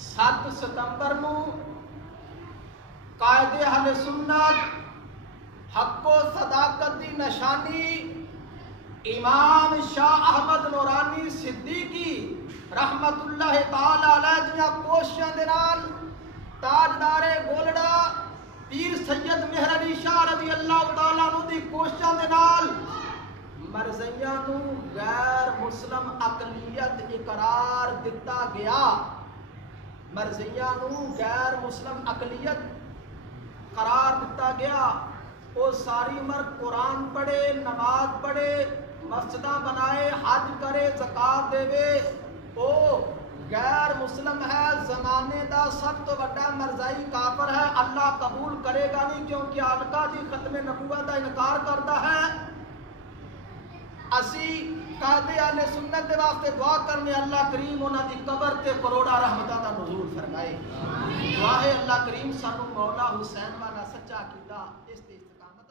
7 ستمبر نو قائد اہل سنت حق و صداقت دی نشانی امام شاہ احمد نورانی صدیقی رحمت اللہ تعالی علیہ دیاں کوششاں دے نال تاجدار گولڑا پیر سید مہر علی شاہ رضی اللہ تعالیٰ عنہ دی کوششاں دے نال مرزیاں نو غیر مسلم اقلیت اقرار دتا گیا. مرزیاں نو غیر مسلم اقلیت قرار دتا گیا. وہ ساری عمر قرآن پڑھے، نماز پڑھے، مسجداں بنائے، حج کرے، زکات دے، وہ غیر مسلم ہے، زمانے دا سب تو بڑا مرزائی کافر ہے. اللہ قبول کرے گا نہیں کیونکہ آقا دی ختم نبوت دا انکار کرتا ہے. اسی قائد اہل سنت دے واسطے دعا کرنے اللہ کریم انہاں دی قبر تے کروڑا رحمتاں دا نزول فرمائے. دعا ہے اللہ کریم سانو مولا حسین والا سچا عقیدہ اس تے استقامت